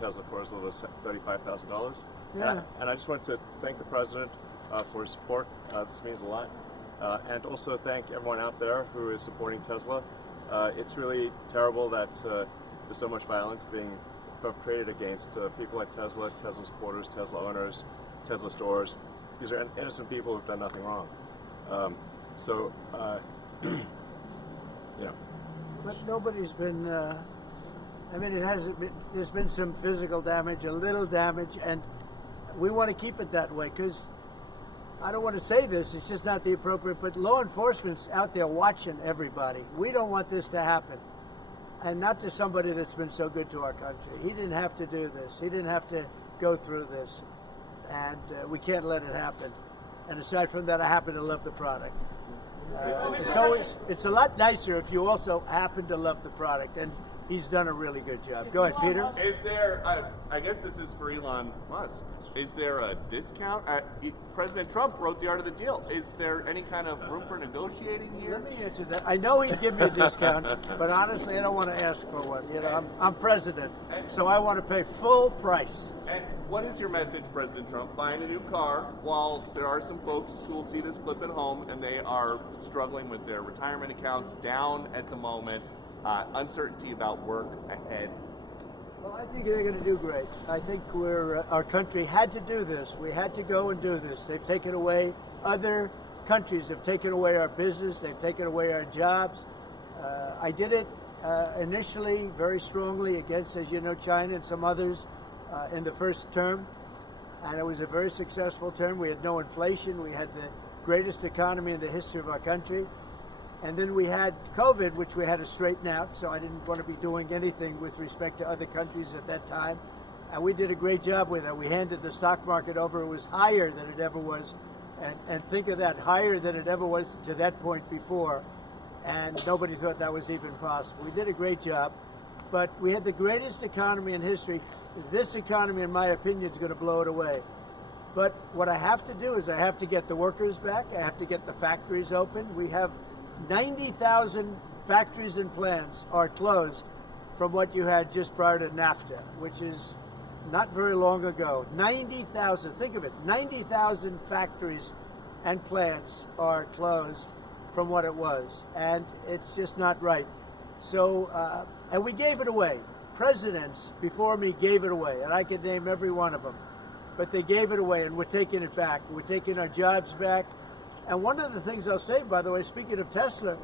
Tesla for as little as $35,000. Yeah. And I just want to thank the president for his support. This means a lot. And also thank everyone out there who is supporting Tesla. It's really terrible that there's so much violence being perpetrated against people like Tesla, Tesla supporters, Tesla owners, Tesla stores. These are innocent people who've done nothing wrong. You know. But nobody's been, I mean, it hasn't been, there's been some physical damage, a little damage, and we want to keep it that way because I don't want to say this, it's just not the appropriate, but law enforcement's out there watching everybody. We don't want this to happen. And not to somebody that's been so good to our country. He didn't have to do this. He didn't have to go through this. And we can't let it happen. And aside from that, I happen to love the product. It's a lot nicer if you also happen to love the product, and he's done a really good job. Go ahead, Peter. Is there, I guess this is for Elon Musk, is there a discount? President Trump wrote the art of the deal. Is there any kind of room for negotiating here? Let me answer that. I know he'd give me a discount, but honestly, I don't want to ask for one. You know, I'm president, so I want to pay full price. And what is your message, President Trump? Buying a new car while there are some folks who will see this clip at home and they are struggling with their retirement accounts down at the moment, uncertainty about work ahead. Well, I think they're going to do great. I think our country had to do this. We had to go and do this. They've taken away, other countries have taken away our business. They've taken away our jobs. I did it initially very strongly against, as you know, China and some others in the first term. And it was a very successful term. We had no inflation. We had the greatest economy in the history of our country. And then we had COVID, which we had to straighten out, so I didn't want to be doing anything with respect to other countries at that time. And we did a great job with it. We handed the stock market over. It was higher than it ever was. And think of that, higher than it ever was to that point before. And nobody thought that was even possible. We did a great job. But we had the greatest economy in history. This economy, in my opinion, is going to blow it away. But what I have to do is I have to get the workers back. I have to get the factories open. We have 90,000 factories and plants are closed from what you had just prior to NAFTA, which is not very long ago. 90,000, think of it, 90,000 factories and plants are closed from what it was, and it's just not right. So, and we gave it away. Presidents before me gave it away, and I could name every one of them, but they gave it away, and we're taking it back. We're taking our jobs back. And one of the things I'll say, by the way, speaking of Tesla,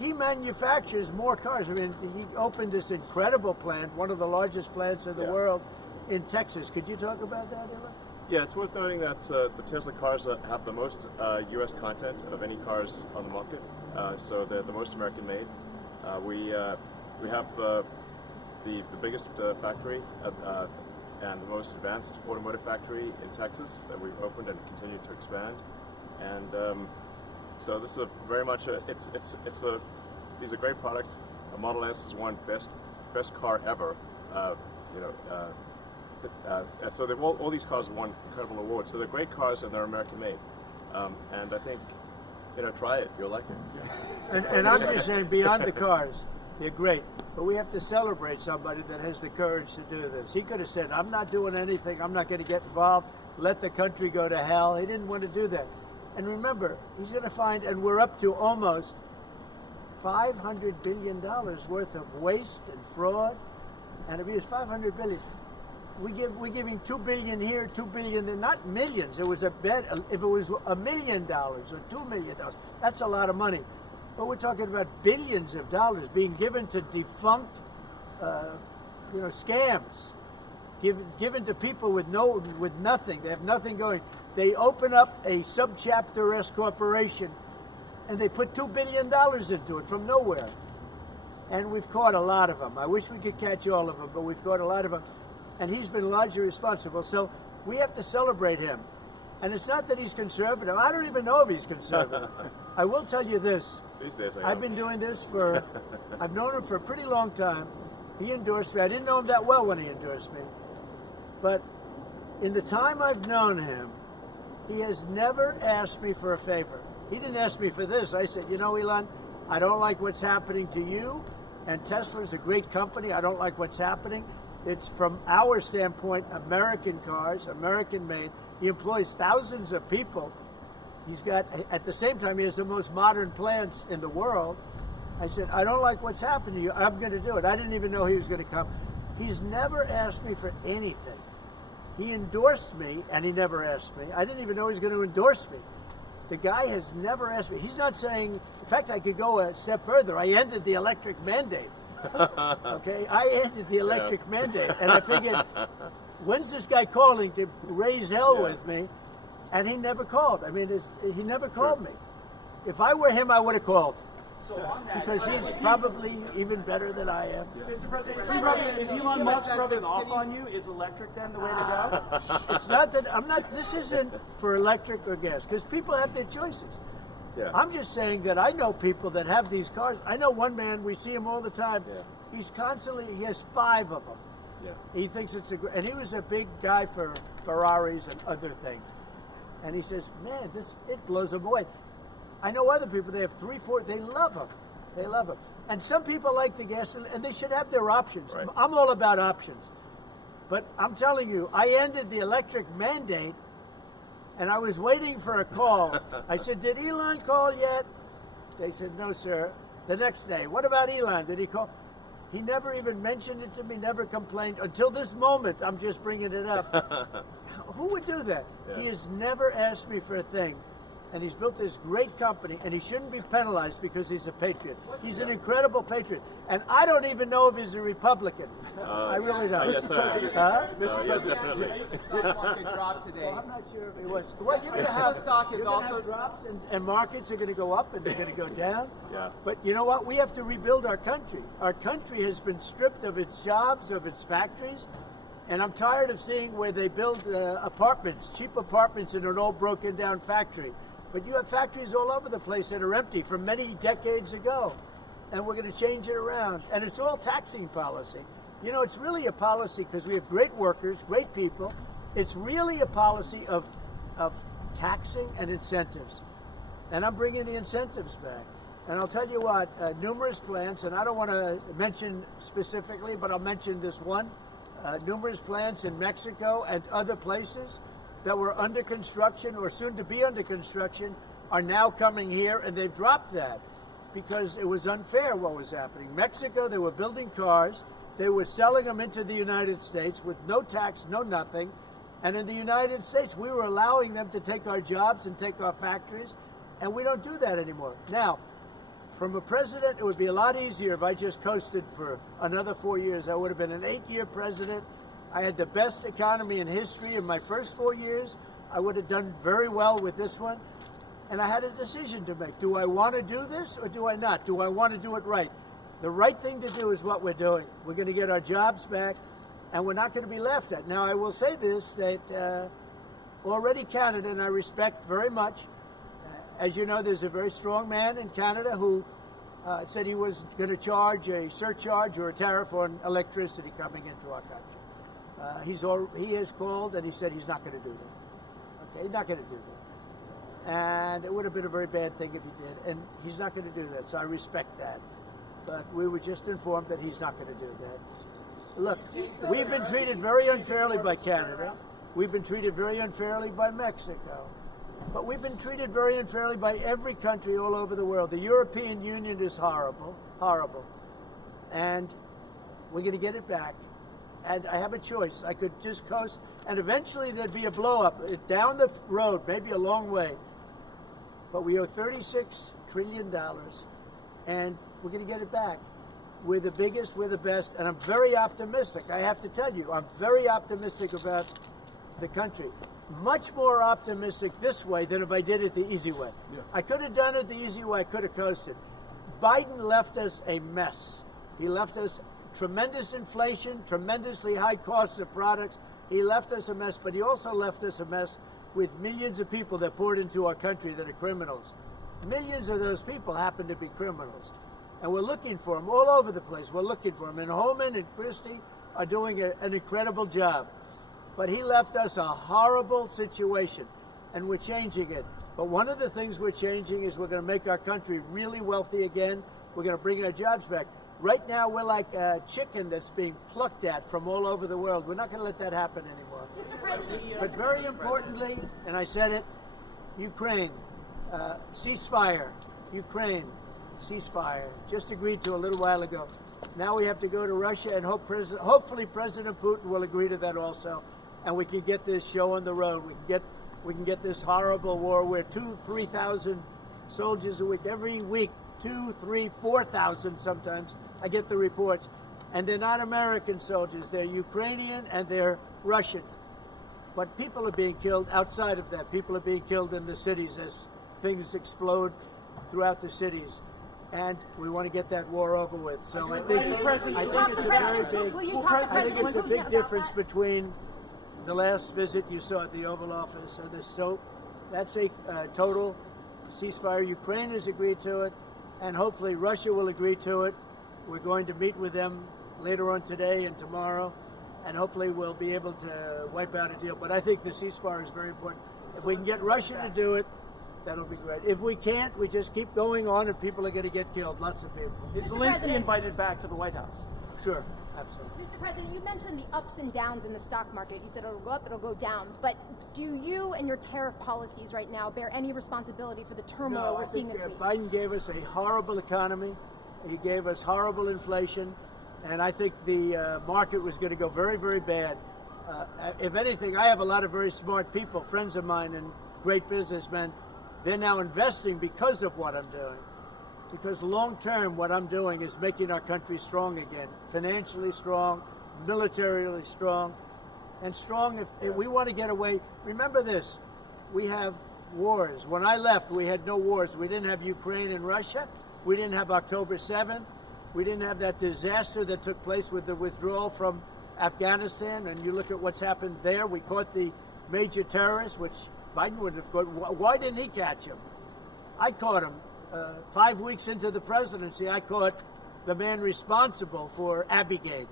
he manufactures more cars. I mean, he opened this incredible plant, one of the largest plants in the world, in Texas. Could you talk about that, Elon? Yeah, it's worth noting that the Tesla cars have the most U.S. content of any cars on the market, so they're the most American-made. We have the biggest factory and the most advanced automotive factory in Texas that we've opened and continue to expand. And so this is very much these are great products. A Model S is one best car ever. So all these cars have won incredible awards. So they're great cars and they're American made. And I think, try it. You'll like it. Yeah. And I'm just saying, beyond the cars, they're great. But we have to celebrate somebody that has the courage to do this. He could have said, I'm not doing anything. I'm not going to get involved. Let the country go to hell. He didn't want to do that. And remember, he's going to find, and we're up to almost $500 billion worth of waste and fraud and abuse. $500 billion. We're giving $2 billion here, $2 billion there, not millions. It was a bet. If it was $1 million or $2 million, that's a lot of money. But we're talking about billions of dollars being given to defunct, scams, given to people with nothing. They have nothing going. They open up a subchapter S corporation, and they put $2 billion into it from nowhere. And we've caught a lot of them. I wish we could catch all of them, but we've caught a lot of them. And he's been largely responsible. So we have to celebrate him. And it's not that he's conservative. I don't even know if he's conservative. I will tell you this. These days I've been doing this I've known him for a pretty long time. He endorsed me. I didn't know him that well when he endorsed me. But in the time I've known him, he has never asked me for a favor. He didn't ask me for this. I said, Elon, I don't like what's happening to you. And Tesla's a great company. I don't like what's happening. It's from our standpoint, American cars, American made. He employs thousands of people. He's got, at the same time, he has the most modern plants in the world. I said, I don't like what's happened to you. I'm going to do it. I didn't even know he was going to come. He's never asked me for anything. He endorsed me, and he never asked me. I didn't even know he was going to endorse me. The guy has never asked me. He's not saying, in fact, I could go a step further. I ended the electric mandate. Okay, I ended the electric mandate, and I figured, when's this guy calling to raise hell with me? And he never called. I mean, he never called me. If I were him, I would have called. So on that, because he's probably even better than I am. Mr. President, is Elon Musk rubbing off on you? Is electric then the way to go? It's not that I'm not. This isn't for electric or gas because people have their choices. Yeah. I'm just saying that I know people that have these cars. I know one man. We see him all the time. Yeah. He's constantly. He has 5 of them. Yeah. He thinks it's and he was a big guy for Ferraris and other things. And he says, "Man, it blows him away." I know other people, they have 3, 4, they love them. They love them. And some people like the gas, and they should have their options. Right. I'm all about options. But I'm telling you, I ended the electric mandate, and I was waiting for a call. I said, did Elon call yet? They said, no, sir. The next day, what about Elon? Did he call? He never even mentioned it to me, never complained. Until this moment, I'm just bringing it up. Who would do that? Yeah. He has never asked me for a thing. And he's built this great company, and he shouldn't be penalized because he's a patriot. He's an incredible patriot. And I don't even know if he's a Republican. I really don't. Yes, sir. Yes, definitely. Stock market dropped today. Well, I'm not sure if he was. Well, you're going to have stock is also drops, and markets are going to go up, and they're going to go down. Yeah. But you know what? We have to rebuild our country. Our country has been stripped of its jobs, of its factories. And I'm tired of seeing where they build apartments, cheap apartments in an old broken down factory. But you have factories all over the place that are empty from many decades ago. And we're going to change it around. And it's all taxing policy. You know, it's really a policy because we have great workers, great people. It's really a policy of taxing and incentives. And I'm bringing the incentives back. And I'll tell you what, numerous plants, and I don't want to mention specifically, but I'll mention this one. Numerous plants in Mexico and other places that were under construction or soon to be under construction are now coming here, and they've dropped that because it was unfair what was happening. Mexico, they were building cars, they were selling them into the United States with no tax, no nothing, and in the United States we were allowing them to take our jobs and take our factories, and we don't do that anymore. Now, from a president, it would be a lot easier if I just coasted for another 4 years. I would have been an 8-year president. I had the best economy in history in my first 4 years. I would have done very well with this one. And I had a decision to make. Do I want to do this or do I not? Do I want to do it right? The right thing to do is what we're doing. We're going to get our jobs back, and we're not going to be laughed at. Now, I will say this, that already Canada, and I respect very much, as you know, there's a very strong man in Canada who said he was going to charge a surcharge or a tariff on electricity coming into our country. He has called and he said he's not going to do that. Okay, he's not going to do that. And it would have been a very bad thing if he did. And he's not going to do that, so I respect that. But we were just informed that he's not going to do that. Look, we've been treated very unfairly by Canada. We've been treated very unfairly by Mexico. But we've been treated very unfairly by every country all over the world. The European Union is horrible, horrible. And we're going to get it back. And I have a choice. I could just coast, and eventually there'd be a blow-up down the road, maybe a long way. But we owe $36 trillion, and we're going to get it back. We're the biggest, we're the best, and I'm very optimistic. I have to tell you, I'm very optimistic about the country. Much more optimistic this way than if I did it the easy way. Yeah. I could have done it the easy way. I could have coasted. Biden left us a mess. He left us tremendous inflation, tremendously high costs of products. He left us a mess, but he also left us a mess with millions of people that poured into our country that are criminals. Millions of those people happen to be criminals. And we're looking for them all over the place. We're looking for them. And Holman and Christie are doing an incredible job. But he left us a horrible situation, and we're changing it. But one of the things we're changing is we're going to make our country really wealthy again. We're going to bring our jobs back. Right now, we're like a chicken that's being plucked at from all over the world. We're not going to let that happen anymore. But very importantly, and I said it, Ukraine, ceasefire. Ukraine, ceasefire. Just agreed to a little while ago. Now we have to go to Russia, and hopefully President Putin will agree to that also, and we can get this show on the road. We can get this horrible war where 2,000-3,000 soldiers a week, every week, 2,000, 3,000, 4,000 sometimes. I get the reports, and they're not American soldiers. They're Ukrainian and they're Russian. But people are being killed outside of that. People are being killed in the cities as things explode throughout the cities. And we want to get that war over with. So I think it's a big difference between the last visit you saw at the Oval Office and this. So that's a total ceasefire. Ukraine has agreed to it, and hopefully Russia will agree to it. We're going to meet with them later on today and tomorrow, and hopefully we'll be able to wipe out a deal. But I think the ceasefire is very important. If we can get Russia to do it, that'll be great. If we can't, we just keep going on and people are going to get killed, lots of people. Is Zelensky invited back to the White House? Sure, absolutely. Mr. President, you mentioned the ups and downs in the stock market. You said it'll go up, it'll go down. But do you and your tariff policies right now bear any responsibility for the turmoil we're seeing this week? Biden gave us a horrible economy. He gave us horrible inflation. And I think the market was going to go very, very bad. If anything, I have a lot of very smart people, friends of mine and great businessmen. They're now investing because of what I'm doing. Because long term, what I'm doing is making our country strong again. Financially strong, militarily strong, and strong if we want to get away. Remember this, we have wars. When I left, we had no wars. We didn't have Ukraine and Russia. We didn't have October 7th. We didn't have that disaster that took place with the withdrawal from Afghanistan. And you look at what's happened there. We caught the major terrorist, which Biden wouldn't have caught. Why didn't he catch him? I caught him. 5 weeks into the presidency, I caught the man responsible for Abigate.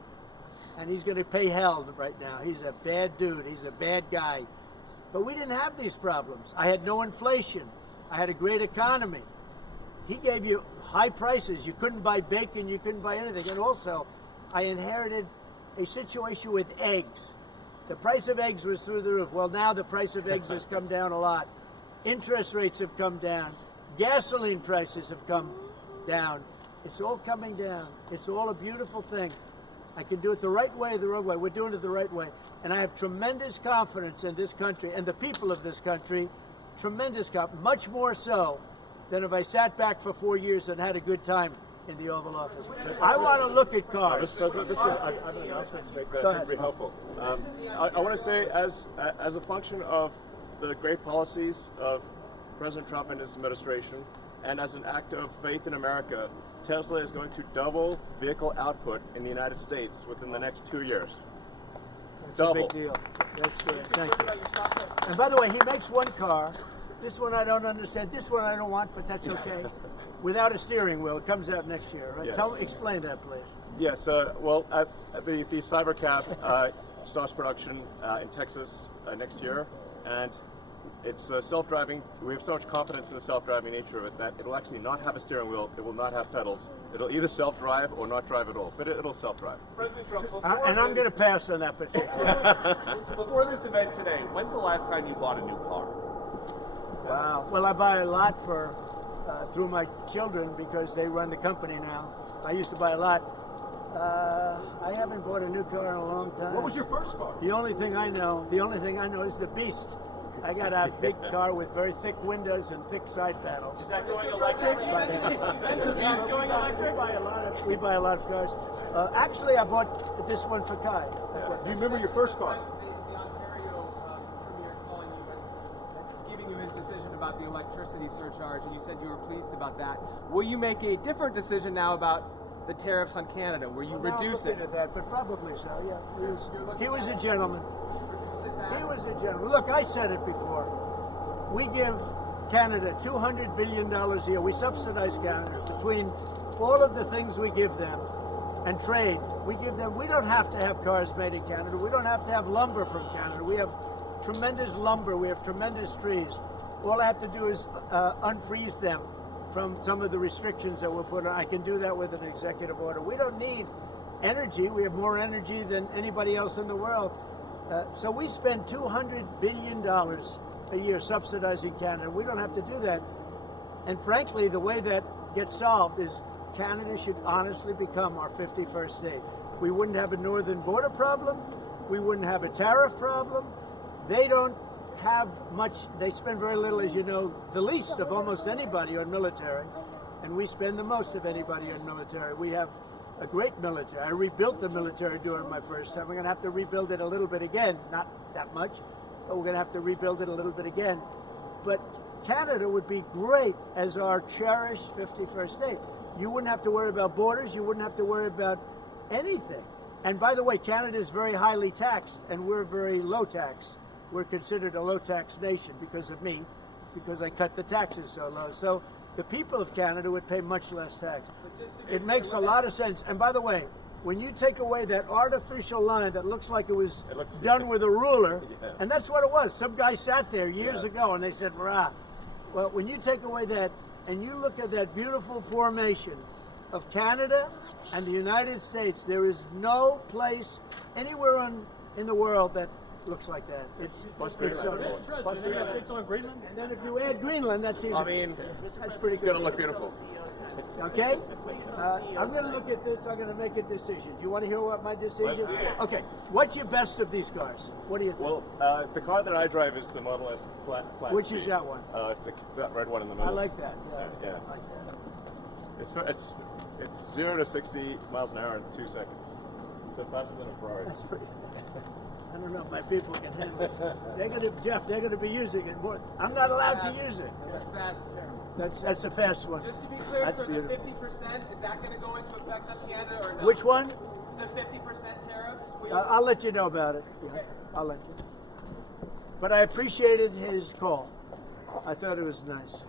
And he's going to pay hell right now. He's a bad dude. He's a bad guy. But we didn't have these problems. I had no inflation. I had a great economy. He gave you high prices. You couldn't buy bacon. You couldn't buy anything. And also, I inherited a situation with eggs. The price of eggs was through the roof. Well, now the price of eggs has come down a lot. Interest rates have come down. Gasoline prices have come down. It's all coming down. It's all a beautiful thing. I can do it the right way, the wrong way. We're doing it the right way. And I have tremendous confidence in this country and the people of this country. Tremendous confidence, much more so than if I sat back for 4 years and had a good time in the Oval Office. I want to look at cars. Mr. President, I have an announcement to make that I think would be helpful. I want to say, as a function of the great policies of President Trump and his administration, and as an act of faith in America, Tesla is going to double vehicle output in the United States within the next 2 years. That's double. a big deal. That's good. Thank you. And by the way, he makes one car. This one I don't understand. This one I don't want, but that's okay. Without a steering wheel. It comes out next year, right? Yes. Explain that, please. Yes. Well, the Cybercab starts production in Texas next year, and it's self-driving. We have so much confidence in the self-driving nature of it that it'll actually not have a steering wheel. It will not have pedals. It'll either self-drive or not drive at all. But it'll self-drive. President Trump, And I'm going to pass on that particular. before this event today, when's the last time you bought a new car? Wow. Well, I buy a lot for through my children because they run the company now. I used to buy a lot. I haven't bought a new car in a long time. What was your first car? The only thing I know is the Beast. I got a big car with very thick windows and thick side panels. Is that going electric? Is the Beast going electric? We buy a lot of cars. Actually, I bought this one for Kai. Do you remember your first car? The Ontario Premier calling you and giving you his decision about the electricity surcharge, and you said you were pleased about that. Will you make a different decision now about the tariffs on Canada? Will you reduce it? At that, but probably so. Yeah, he was a gentleman. He was a gentleman. Look, I said it before. We give Canada $200 billion a year. We subsidize Canada between all of the things we give them and trade. We give them. We don't have to have cars made in Canada. We don't have to have lumber from Canada. We have tremendous lumber. We have tremendous trees. All I have to do is unfreeze them from some of the restrictions that were put on. I can do that with an executive order. We don't need energy. We have more energy than anybody else in the world. So we spend $200 billion a year subsidizing Canada. We don't have to do that. And frankly, the way that gets solved is Canada should honestly become our 51st state. We wouldn't have a northern border problem. We wouldn't have a tariff problem. They don't have much, they spend very little, as you know, the least of almost anybody on military. And we spend the most of anybody on military. We have a great military. I rebuilt the military during my first time. We're going to have to rebuild it a little bit again. Not that much, but we're going to have to rebuild it a little bit again. But Canada would be great as our cherished 51st state. You wouldn't have to worry about borders. You wouldn't have to worry about anything. And by the way, Canada is very highly taxed, and we're very low tax. We're considered a low tax nation because of me, because I cut the taxes so low. So the people of Canada would pay much less tax. It makes a lot of sense. And by the way, when you take away that artificial line that looks like it was done with a ruler, and that's what it was. Some guy sat there years ago and they said, "Rah." Well, when you take away that and you look at that beautiful formation of Canada and the United States, there is no place anywhere in the world that looks like that. It's on Greenland. and then if you add Greenland, that's even. I mean, that's pretty it's good. going to look beautiful. Okay, I'm going to look at this. I'm going to make a decision. Do you want to hear what my decision? Okay, what's your best of these cars? What do you think? Well, the car that I drive is the Model S Plaid Which C. is that one? That red one in the middle. I like that. Yeah. I like that. It's 0 to 60 miles an hour in 2 seconds. So faster than a Ferrari. That's pretty fast. I don't know if my people can handle it. They're going to be using it more. I'm not allowed to use it. That's fast. That's a fast one. Just to be clear, That's for beautiful. the 50%, is that going to go into effect on Canada or no? Which one? The 50% tariffs? I'll let you know about it. Yeah, Okay. I'll let you. But I appreciated his call. I thought it was nice.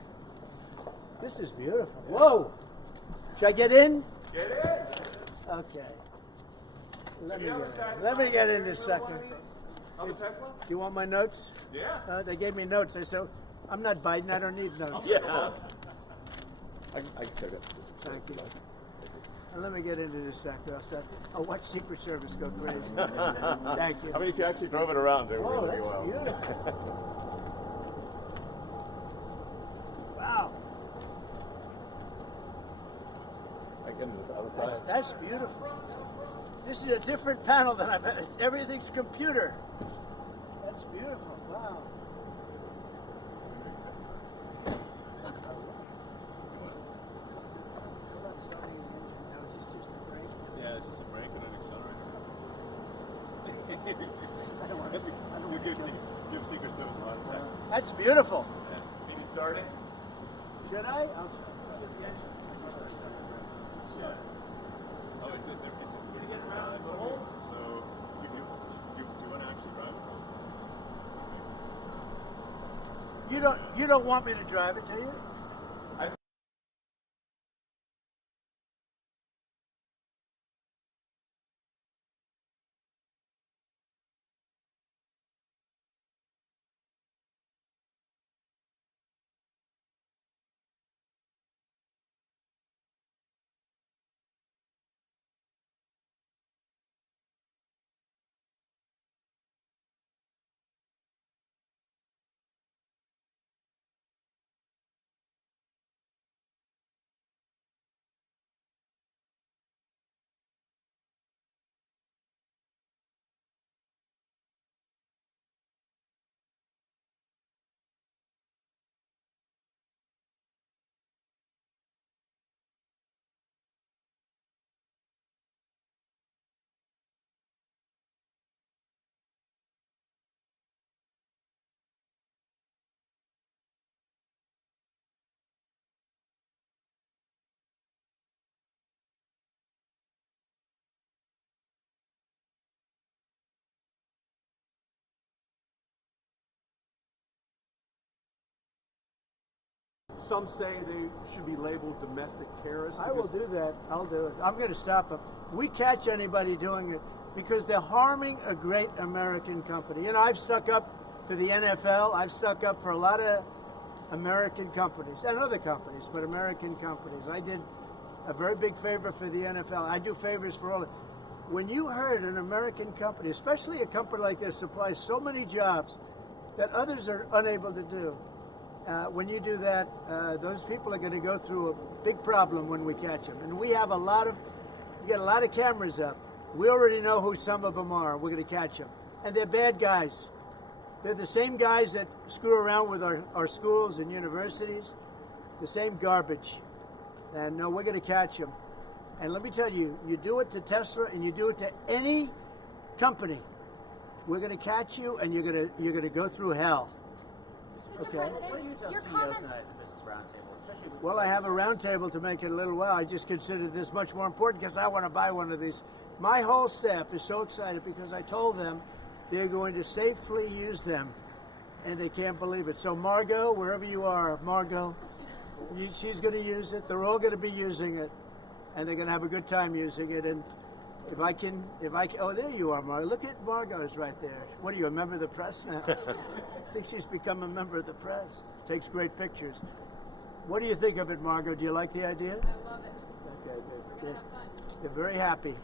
This is beautiful. Whoa! Should I get in? Get in. Okay. Let me get in this second. On the Tesla? Do you want my notes? Yeah. They gave me notes. I said, I'm not Biden. I don't need notes. Yeah. I can take it. Thank you. Let me get into this sector. I'll watch Secret Service go crazy. Thank you. I mean, if you actually drove it around, it would Oh, really that's be well. beautiful. Wow. I get into the other side. That's beautiful. This is a different panel than I've had. Everything's computer. That's beautiful. Wow. Yeah, it's just a brake and an accelerator. I don't want to. Give Secret Service a lot of time. That's beautiful. Need you starting? Should I? Oh, it's going to get around the hole. So, do you want to actually drive it? You don't want me to drive it, do you? Some say they should be labeled domestic terrorists. I will do that. I'll do it. I'm going to stop them. We catch anybody doing it because they're harming a great American company. You know, I've stuck up for the NFL. I've stuck up for a lot of American companies and other companies, but American companies. I did a very big favor for the NFL. I do favors for all. When you heard an American company, especially a company like this, supplies so many jobs that others are unable to do, when you do that, those people are going to go through a big problem when we catch them. And we have you got a lot of cameras up. We already know who some of them are. We're going to catch them. And they're bad guys. They're the same guys that screw around with our schools and universities, the same garbage. And no, we're going to catch them. And let me tell you, you do it to Tesla and you do it to any company, we're going to catch you and you're going to go through hell. Mr. Okay. President, What do you tell your CEOs comments. tonight at the Business Roundtable? Especially with Well, I have a roundtable to make it a little while. I just considered this much more important because I want to buy one of these. My whole staff is so excited because I told them they're going to safely use them, and they can't believe it. So Margot, wherever you are, Margot, she's going to use it. They're all going to be using it, and they're going to have a good time using it. And if I can, oh, there you are, Margot. Look at Margot's right there. What are you, a member of the press now? I think she's become a member of the press. Takes great pictures. What do you think of it, Margot? Do you like the idea? I love it. Okay, We're going to have fun. they're very happy. Mr.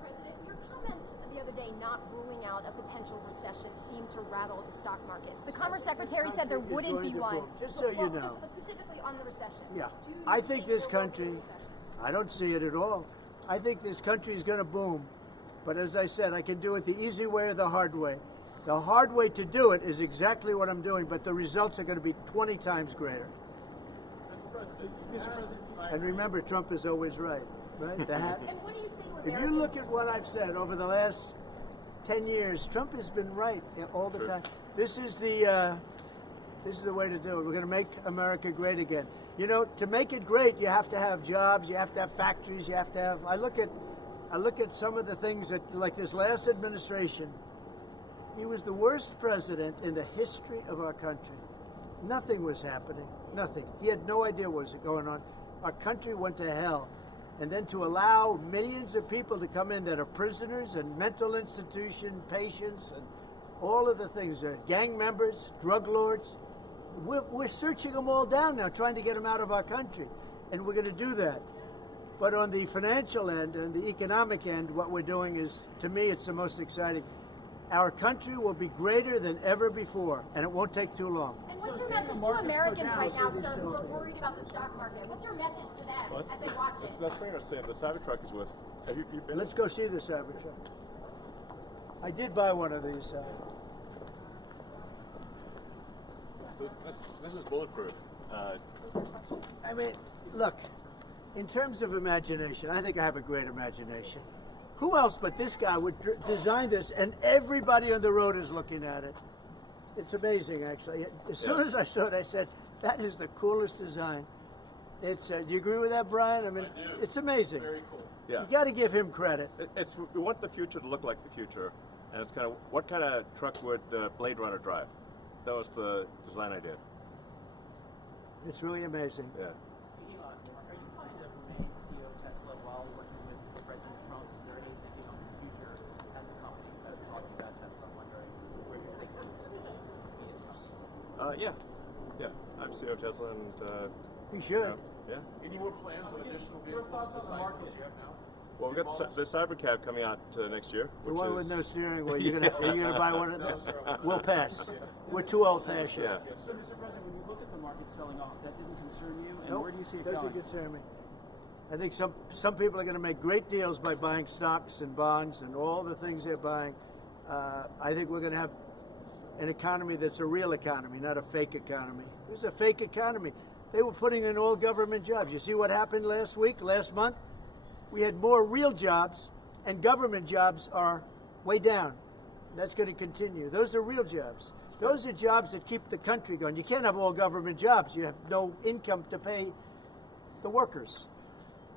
President, your comments the other day not ruling out a potential recession seemed to rattle the stock markets. The Commerce Secretary said there wouldn't be one. Just so you Well, know. Just specifically on the recession. Yeah. Do you I think this there will be a country, recession? I don't see it at all. I think this country is going to boom. But as I said, I can do it the easy way or the hard way. The hard way to do it is exactly what I'm doing, but the results are going to be 20 times greater. Mr. President, And remember, Trump is always right, right? The hat. And what do you say to If Americans? you look at what I've said over the last 10 years, Trump has been right all the time. This is the way to do it. We're going to make America great again. You know, to make it great, you have to have jobs, you have to have factories, you have to have. I look at some of the things that, like this last administration, he was the worst president in the history of our country. Nothing was happening. Nothing. He had no idea what was going on. Our country went to hell. And then to allow millions of people to come in that are prisoners and mental institution patients and all of the things, gang members, drug lords, we're searching them all down now, trying to get them out of our country. And we're going to do that. But on the financial end and the economic end, what we're doing is, to me, it's the most exciting. Our country will be greater than ever before, and it won't take too long. And what's your message to Americans right now, sir, who are worried about the stock market? What's your message to them as they watch it? That's very interesting. The Cybertruck is worth. Have you been? Let's go see the Cybertruck. I did buy one of these. So this is bulletproof. I mean, look, in terms of imagination, I think I have a great imagination. Who else but this guy would design this, and everybody on the road is looking at it? It's amazing, actually. As soon as I saw it, I said, that is the coolest design. It's. Do you agree with that, Brian? I mean, it's amazing. Very cool. Yeah. You got to give him credit. We want the future to look like the future, and it's kind of what kind of truck would Blade Runner drive? That was the design idea. It's really amazing. Yeah. Elon, are you planning to remain CEO of Tesla while working with President Trump? Is there any thinking on the future at the company as we're talking about Tesla? I'm wondering where you're thinking of being Trump. Yeah. I'm CEO of Tesla, and He should. yeah. Any more plans on additional vehicles besides what you have now? Well, we've got the Cybercab coming out next year. The Which one is, with no steering wheel. Are you gonna buy one of those? We'll pass. We're too old-fashioned. Yeah. So, Mr. President, when you look at the market selling off, that didn't concern you, and Nope, where do you see it doesn't going? concern me. I think some people are going to make great deals by buying stocks and bonds and all the things they're buying. I think we're going to have an economy that's a real economy, not a fake economy. It was a fake economy. They were putting in all government jobs. You see what happened last month? We had more real jobs, and government jobs are way down. That's going to continue. Those are real jobs. Those are jobs that keep the country going. You can't have all government jobs. You have no income to pay the workers.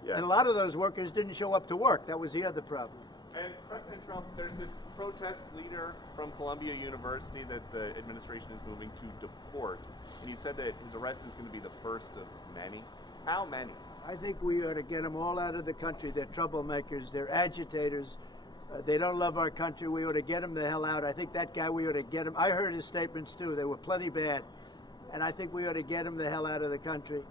Yeah. And a lot of those workers didn't show up to work. That was the other problem. And President Trump, there's this protest leader from Columbia University that the administration is moving to deport. And he said that his arrest is going to be the first of many. How many? I think we ought to get them all out of the country. They're troublemakers. They're agitators. They don't love our country. We ought to get them the hell out. I think that guy, we ought to get him. I heard his statements, too. They were plenty bad. and I think we ought to get him the hell out of the country.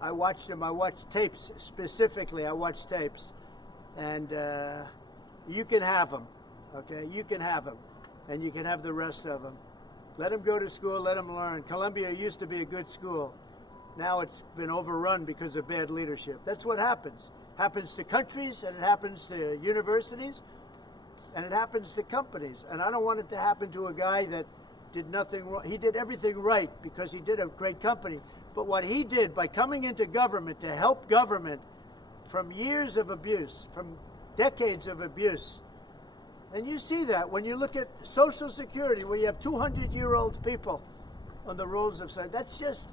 I watched him. I watched tapes specifically. I watched tapes, and you can have him, okay? You can have him, and you can have the rest of them. Let him go to school. Let him learn. Columbia used to be a good school. Now it's been overrun because of bad leadership. That's what happens. Happens to countries, and it happens to universities, and it happens to companies. And I don't want it to happen to a guy that did nothing wrong. He did everything right because he did a great company. But what he did by coming into government to help government from years of abuse, from decades of abuse, and you see that when you look at Social Security, where you have 200-year-old people on the rolls of society. That's just,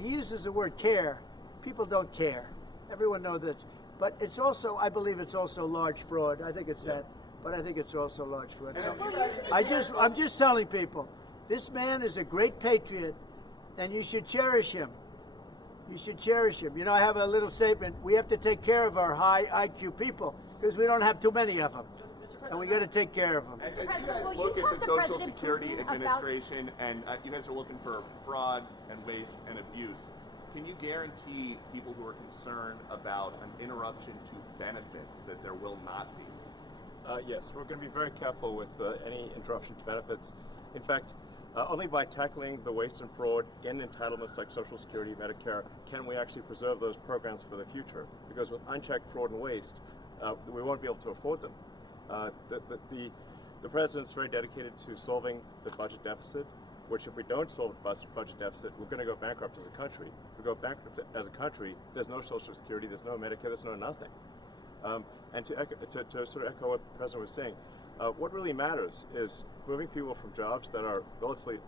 he uses the word care. People don't care. Everyone knows that. But it's also, I believe it's also large fraud. I think it's that. But I think it's also large fraud. So I'm just telling people, this man is a great patriot, and you should cherish him. You should cherish him. You know, I have a little statement. We have to take care of our high IQ people because we don't have too many of them. And we got to take care of them. As you guys look at the Social Security Administration, and you guys are looking for fraud and waste and abuse, can you guarantee people who are concerned about an interruption to benefits that there will not be? Yes, we're going to be very careful with any interruption to benefits. In fact, only by tackling the waste and fraud in entitlements like Social Security, Medicare, can we actually preserve those programs for the future. Because with unchecked fraud and waste, we won't be able to afford them. The president's very dedicated to solving the budget deficit, which if we don't solve the budget deficit, we're going to go bankrupt as a country. If we go bankrupt as a country, there's no Social Security, there's no Medicare, there's no nothing. And to sort of echo what the president was saying, what really matters is moving people from jobs that are relatively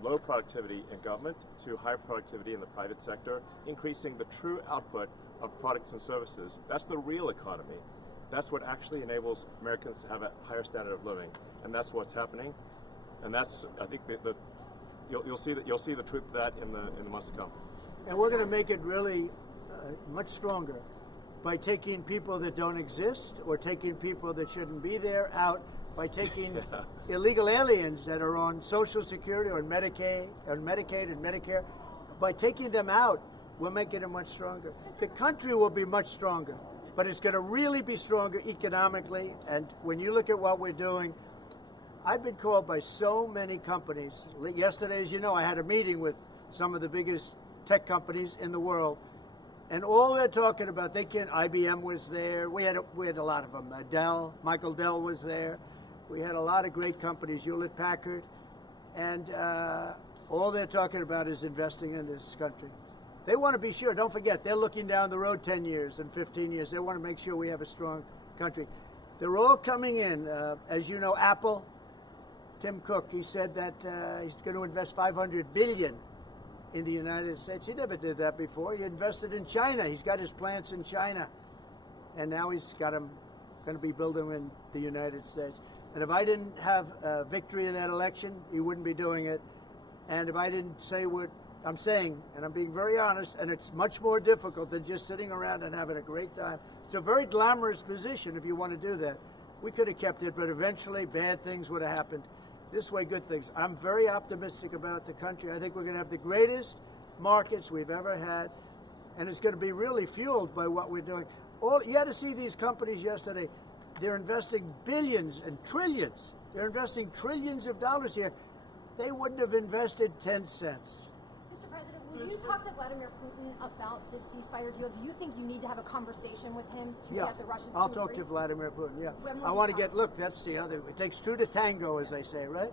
low productivity in government to high productivity in the private sector, increasing the true output of products and services. That's the real economy. That's what actually enables Americans to have a higher standard of living, and that's what's happening. And that's, I think, you'll see the truth of that in the months to come. And we're going to make it really much stronger by taking people that don't exist or taking people that shouldn't be there out, by taking illegal aliens that are on Social Security or Medicaid and Medicare. By taking them out, we're making it much stronger. The country will be much stronger, but it's going to really be stronger economically. And when you look at what we're doing, I've been called by so many companies. Yesterday, as you know, I had a meeting with some of the biggest tech companies in the world, and all they're talking about, IBM was there. We had a lot of them. Michael Dell was there. We had a lot of great companies, Hewlett Packard, and all they're talking about is investing in this country. They want to be sure. Don't forget, they're looking down the road 10 years and 15 years. They want to make sure we have a strong country. They're all coming in. As you know, Apple, Tim Cook, he said that he's going to invest $500 billion in the United States. He never did that before. He invested in China. He's got his plants in China. And now he's got them going to be building in the United States. And if I didn't have victory in that election, he wouldn't be doing it. And if I didn't say what I'm saying, and I'm being very honest, and it's much more difficult than just sitting around and having a great time. It's a very glamorous position if you want to do that. We could have kept it, but eventually bad things would have happened. This way, good things. I'm very optimistic about the country. I think we're going to have the greatest markets we've ever had, and it's going to be really fueled by what we're doing. You had to see these companies yesterday. They're investing billions and trillions. They're investing trillions of dollars here. They wouldn't have invested 10 cents. Mr. President, will you talk to Vladimir Putin about this ceasefire deal? Do you think you need to have a conversation with him to get the Russians to I'll agree? talk to Vladimir Putin, yeah. When will I you want to talk? look, that's the other, it takes two to tango, as they say, right?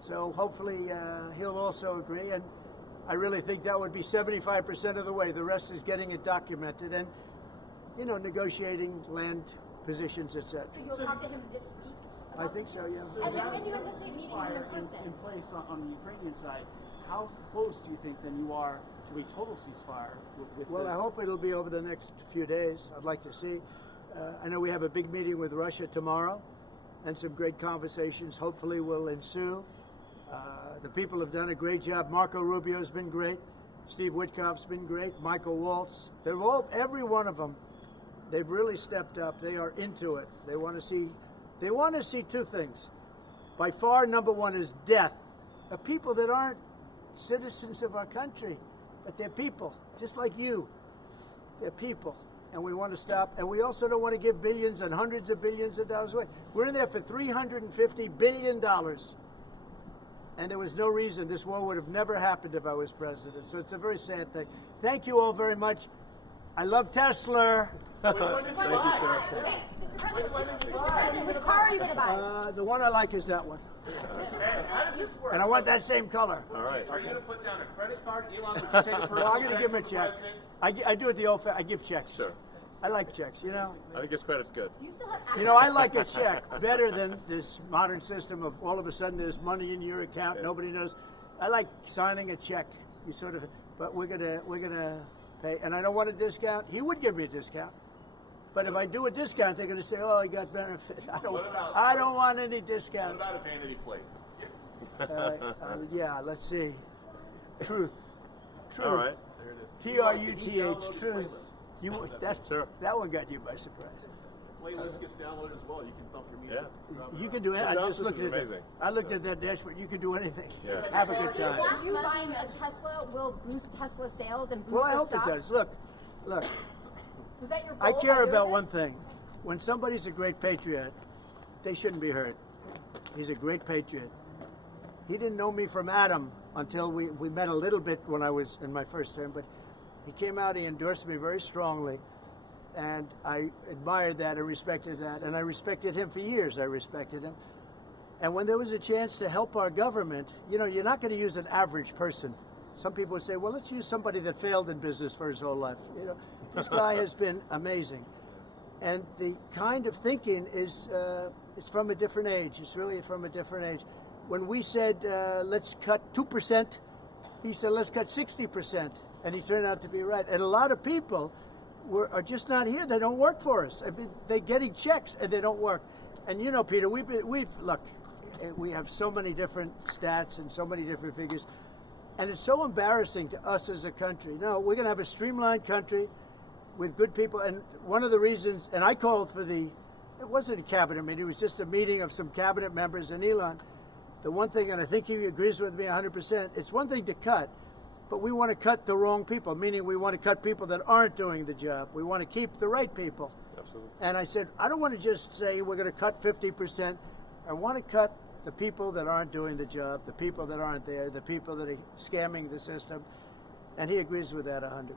So hopefully he'll also agree, and I really think that would be 75% of the way. The rest is getting it documented and, negotiating land positions, etc. So you'll talk to him this week? I think so, yeah. And then when do you anticipate meeting him in person? In place on the Ukrainian side, how close do you think then you are to a total ceasefire? Well, I hope it'll be over the next few days. I'd like to see. I know we have a big meeting with Russia tomorrow, and some great conversations hopefully will ensue. The people have done a great job. Marco Rubio's been great. Steve Witkoff's been great. Michael Waltz. Every one of them, they've really stepped up. They are into it. They want to see two things. By far, number one is death of people that aren't citizens of our country, but they're people, just like you. They're people, and we want to stop. And we also don't want to give billions and hundreds of billions of dollars away. We're in there for $350 billion. And there was no reason this war would have never happened if I was president. So it's a very sad thing. Thank you all very much. I love Tesla. Which one did you buy? Mr. President, which car are you going to buy? The one I like is that one. How does this work? And I want that same color. All right. Are you going to put down a credit card? Elon, would you take a personal Well, I'm going to give him a from the check. president? I do it the old I give checks. Sure. I like checks, you know. I think his credit's good. Do you still have You know, I like a check better than this modern system of all of a sudden there's money in your account, Yeah. nobody knows. I like signing a check. You sort of, but we're gonna pay, and I don't want a discount. He would give me a discount, but if I do a discount, they're gonna say, "Oh, he got benefit." I don't want any What discounts. about a vanity plate? Yeah, let's see. Truth. All right. There it is. Truth. Truth. You Sure. that one got you by surprise. Playlist gets downloaded as well. You can thump your music. Yeah. You can do it. The I sound just looked system's at it. amazing. I looked at that dashboard. You can do anything. Yeah. Have a good time. You buying a Tesla will boost Tesla sales and boost Well, I their hope stock? it does. Look. Was that your goal I by care doing about this? one thing. When somebody's a great patriot, they shouldn't be hurt. He's a great patriot. He didn't know me from Adam until we met a little bit when I was in my first term, but he came out, he endorsed me very strongly, and I admired that, I respected that, and I respected him for years. I respected him. And when there was a chance to help our government, you know, you're not going to use an average person. Some people would say, well, let's use somebody that failed in business for his whole life. You know, this guy has been amazing. And the kind of thinking is it's from a different age. It's really from a different age. When we said, let's cut 2%, he said, let's cut 60%. And he turned out to be right. And a lot of people are just not here. They don't work for us. I mean, they're getting checks and they don't work. And you know, Peter, look, we have so many different stats and so many different figures. And it's so embarrassing to us as a country. No, we're going to have a streamlined country with good people. And one of the reasons, and I called for it wasn't a cabinet meeting, it was just a meeting of some cabinet members and Elon. The one thing, and I think he agrees with me 100%, it's one thing to cut, but we want to cut the wrong people, meaning we want to cut people that aren't doing the job. We want to keep the right people. Absolutely. And I said, I don't want to just say we're going to cut 50%. I want to cut the people that aren't doing the job, the people that aren't there, the people that are scamming the system. And he agrees with that 100%.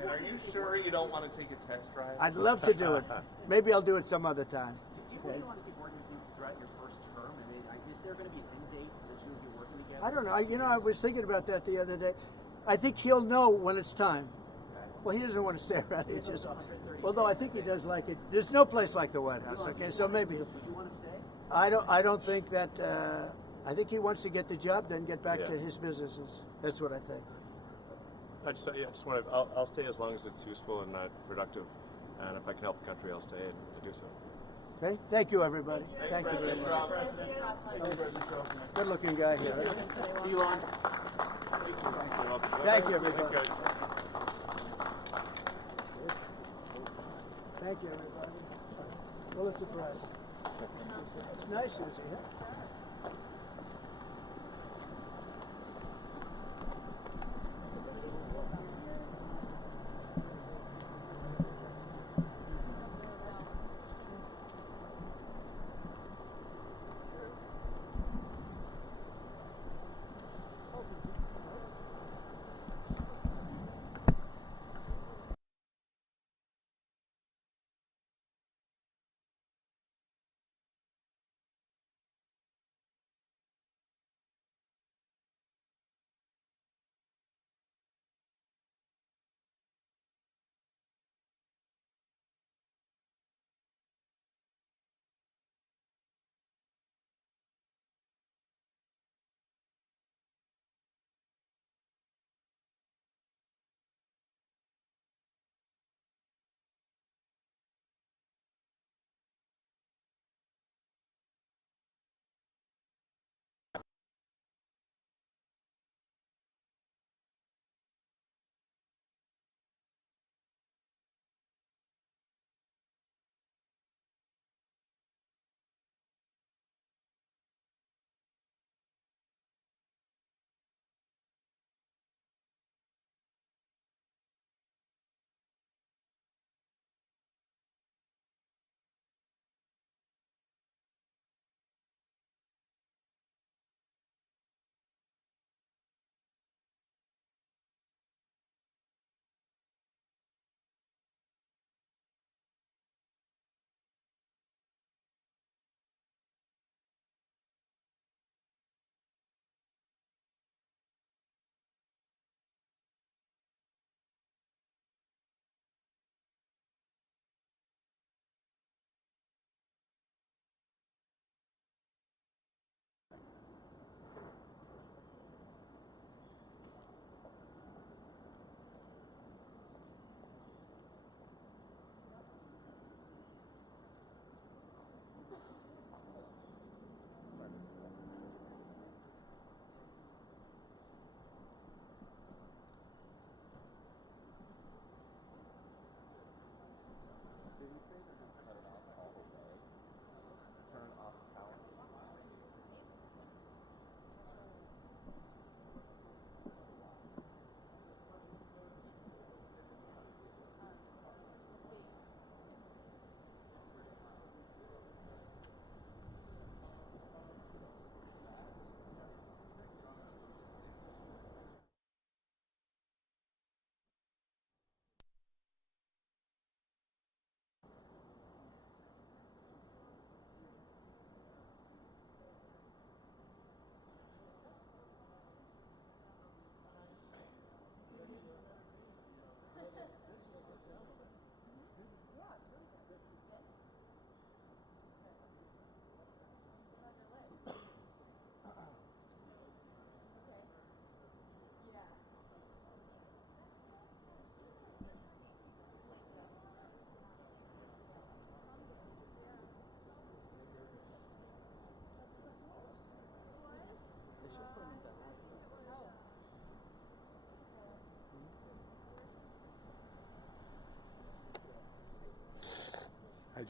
And are you sure you don't want to take a test drive? I'd love to do it. Maybe I'll do it some other time. Do you really want to keep working with you throughout your first term? I mean, is there going to be an end date for the two of you working together? I don't know. I was thinking about that the other day. I think he'll know when it's time. Well, he doesn't want to stay around here. Just, although I think he does like it. There's no place like the White House. Okay, so maybe. Do you want to stay? I don't think that. I think he wants to get the job, then get back to his businesses. That's what I think. I just want to. I'll stay as long as it's useful and productive, and if I can help the country, I'll stay and do so. Okay. Thank you, everybody. Thank you very President much. Trump. Good-looking guy here. Elon. Thank you, everybody. Thanks, guys. Thank you, everybody. Well, it's a surprise. It's nice, Susie. Huh?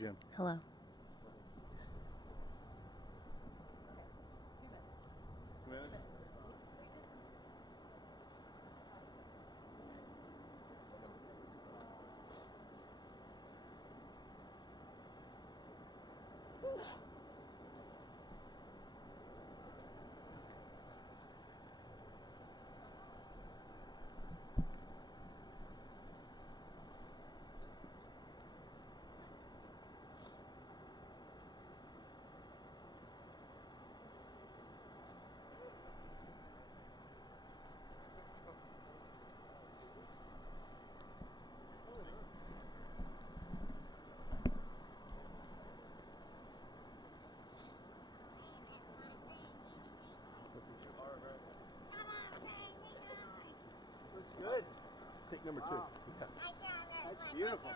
Jim. Hello. Looks good. Pick number 2. Wow. Yeah. That's beautiful.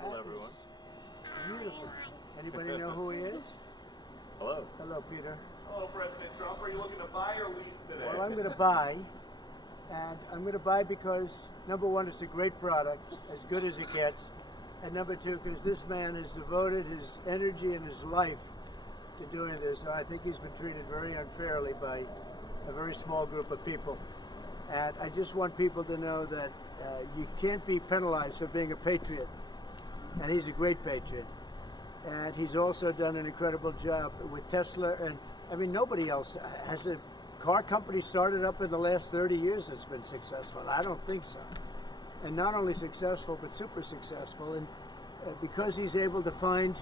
Hello, everyone. Beautiful. Anybody know who he is? Hello. Hello, Peter. Hello, President Trump. Are you looking to buy or lease today? Well, I'm going to buy, and I'm going to buy because, number one, it's a great product, as good as it gets, and number two, because this man has devoted his energy and his life to doing this, and I think he's been treated very unfairly by a very small group of people. And I just want people to know that you can't be penalized for being a patriot, and he's a great patriot. And he's also done an incredible job with Tesla, and I mean, nobody else has a car company started up in the last 30 years that's been successful. I don't think so. And not only successful, but super successful. And because he's able to find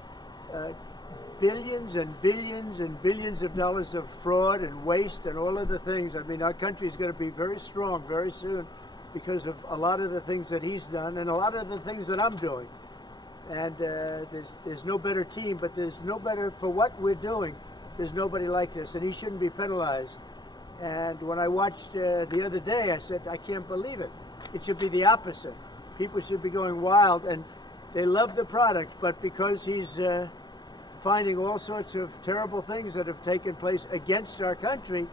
billions and billions and billions of dollars of fraud and waste and all of the things, I mean, our country is going to be very strong very soon because of a lot of the things that he's done and a lot of the things that I'm doing. And there's no better team, but there's no better for what we're doing. There's nobody like this, and he shouldn't be penalized. And when I watched the other day, I said, I can't believe it. It should be the opposite. People should be going wild, and they love the product, but because he's finding all sorts of terrible things that have taken place against our country,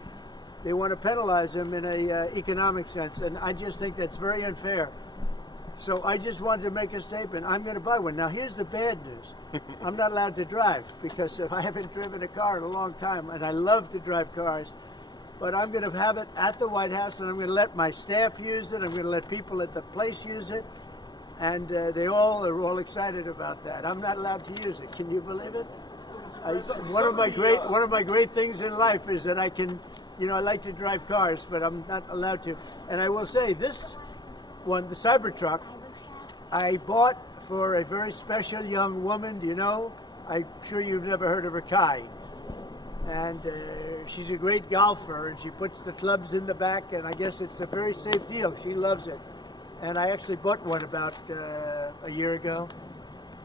they want to penalize him in a economic sense, and I just think that's very unfair. So I just wanted to make a statement. I'm going to buy one. Now, here's the bad news. I'm not allowed to drive because I haven't driven a car in a long time, and I love to drive cars. But I'm going to have it at the White House, and I'm going to let my staff use it. I'm going to let people at the place use it, and they all are all excited about that. I'm not allowed to use it. Can you believe it? One of my great things in life is that I can, you know, I like to drive cars, but I'm not allowed to. And I will say this one, the Cybertruck, I bought for a very special young woman. Do you know? I'm sure you've never heard of her, Kai. And she's a great golfer, and she puts the clubs in the back, and I guess it's a very safe deal. She loves it. And I actually bought one about a year ago,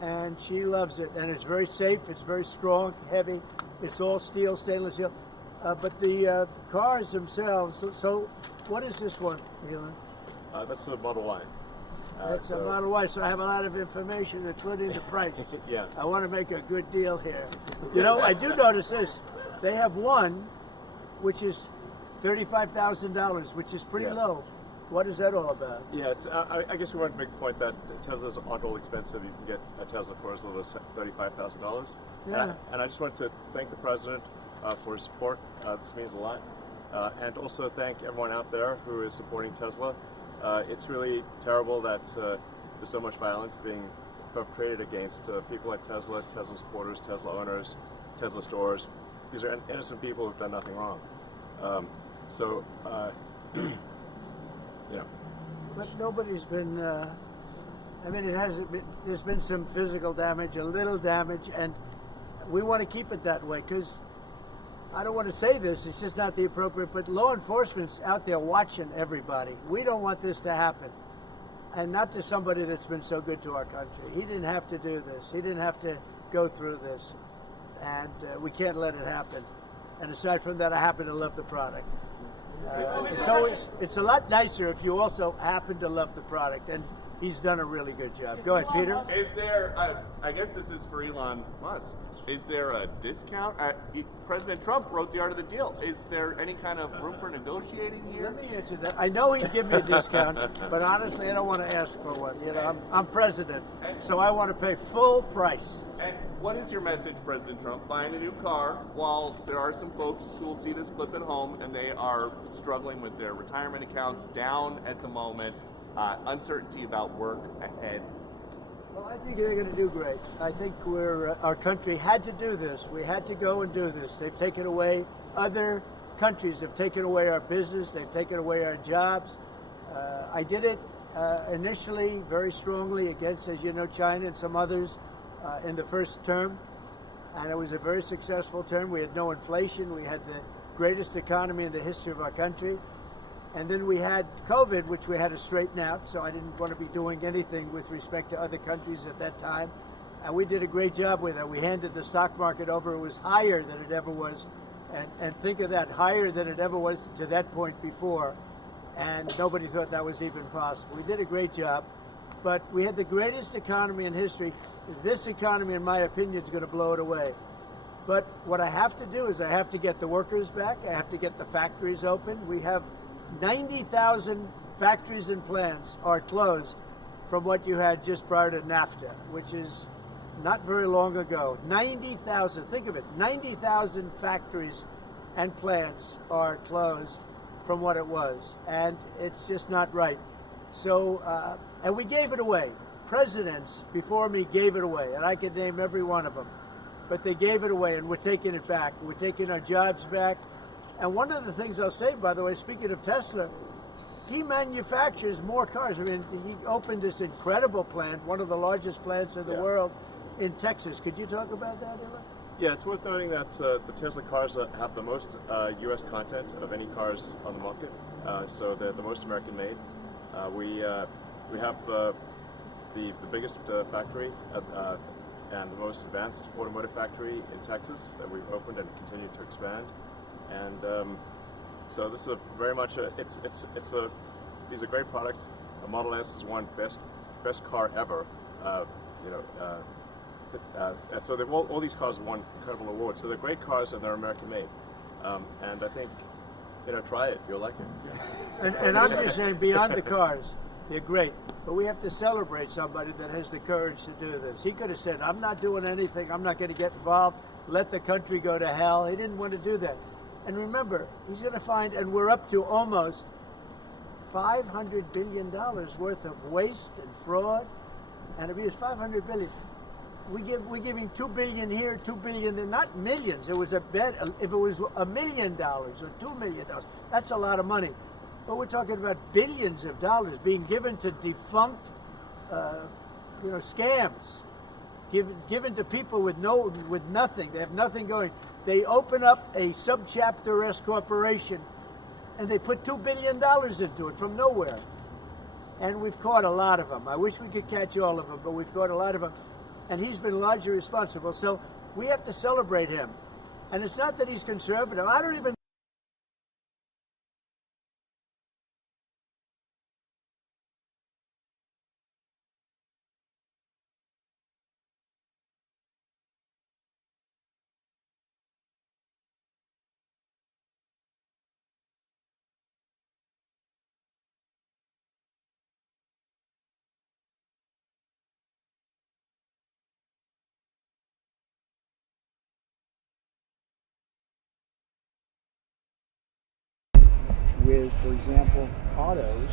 and she loves it. And it's very safe, it's very strong, heavy. It's all steel, stainless steel. But the cars themselves, so what is this one, Elon? That's a Model Y. That's a Model Y, so I have a lot of information, including the price. Yeah. I want to make a good deal here. You know, I do notice this. They have one, which is $35,000, which is pretty low. What is that all about? Yeah, it's, I guess we wanted to make the point that Teslas aren't all expensive. You can get a Tesla for as little as $35,000. Yeah. And I just wanted to thank the president for his support. This means a lot. And also thank everyone out there who is supporting Tesla. It's really terrible that there's so much violence being perpetrated against people like Tesla, Tesla supporters, Tesla owners, Tesla stores. These are innocent people who've done nothing wrong. You know. But nobody's been, I mean, it hasn't been, there's been some physical damage, a little damage, and we want to keep it that way because I don't want to say this, it's just not the appropriate, but law enforcement's out there watching everybody. We don't want this to happen. And not to somebody that's been so good to our country. He didn't have to do this. He didn't have to go through this. And we can't let it happen. And aside from that, I happen to love the product. It's a lot nicer if you also happen to love the product. And he's done a really good job. Go ahead, Peter. Is there, I guess this is for Elon Musk, is there a discount? President Trump wrote the art of the deal. Is there any kind of room for negotiating here? Let me answer that. I know he'd give me a discount, but honestly, I don't want to ask for one. You know, I'm president, so I want to pay full price. And what is your message, President Trump? Buying a new car while there are some folks who will see this clip at home and they are struggling with their retirement accounts down at the moment, uncertainty about work ahead. Well, I think they're going to do great. I think our country had to do this. We had to go and do this. They've taken away, other countries have taken away our business. They've taken away our jobs. I did it initially very strongly against, as you know, China and some others in the first term. And it was a very successful term. We had no inflation. We had the greatest economy in the history of our country. And then we had COVID, which we had to straighten out, so I didn't want to be doing anything with respect to other countries at that time. And we did a great job with it. We handed the stock market over. It was higher than it ever was. And think of that, higher than it ever was to that point before. And nobody thought that was even possible. We did a great job. But we had the greatest economy in history. This economy, in my opinion, is going to blow it away. But what I have to do is I have to get the workers back. I have to get the factories open. We have 90,000 factories and plants are closed from what you had just prior to NAFTA, which is not very long ago. 90,000, think of it, 90,000 factories and plants are closed from what it was, and it's just not right. So, and we gave it away. Presidents before me gave it away, and I could name every one of them, but they gave it away, and we're taking it back. We're taking our jobs back. And one of the things I'll say, by the way, speaking of Tesla, he manufactures more cars. I mean, he opened this incredible plant, one of the largest plants in the world, in Texas. Could you talk about that, Elon? Yeah, it's worth noting that the Tesla cars have the most U.S. content of any cars on the market, so they're the most American made. We have the biggest factory and the most advanced automotive factory in Texas that we've opened and continue to expand. And so this is very much these are great products. The Model S is one best car ever. So all these cars have won incredible awards. So they're great cars and they're American made. And I think, try it. You'll like it. And I'm just saying, beyond the cars, they're great. But we have to celebrate somebody that has the courage to do this. He could have said, I'm not doing anything. I'm not going to get involved. Let the country go to hell. He didn't want to do that. And remember, he's going to find, and we're up to almost $500 billion worth of waste and fraud and abuse. $500 billion. We're giving $2 billion here, $2 billion there, not millions. It was a bet. If it was $1 million or $2 million, that's a lot of money. But we're talking about billions of dollars being given to defunct, scams, given to people with nothing. They have nothing going. They open up a subchapter S corporation, and they put $2 billion into it from nowhere. And we've caught a lot of them. I wish we could catch all of them, but we've caught a lot of them. And he's been largely responsible. So we have to celebrate him. And it's not that he's conservative. I don't even with, for example, autos.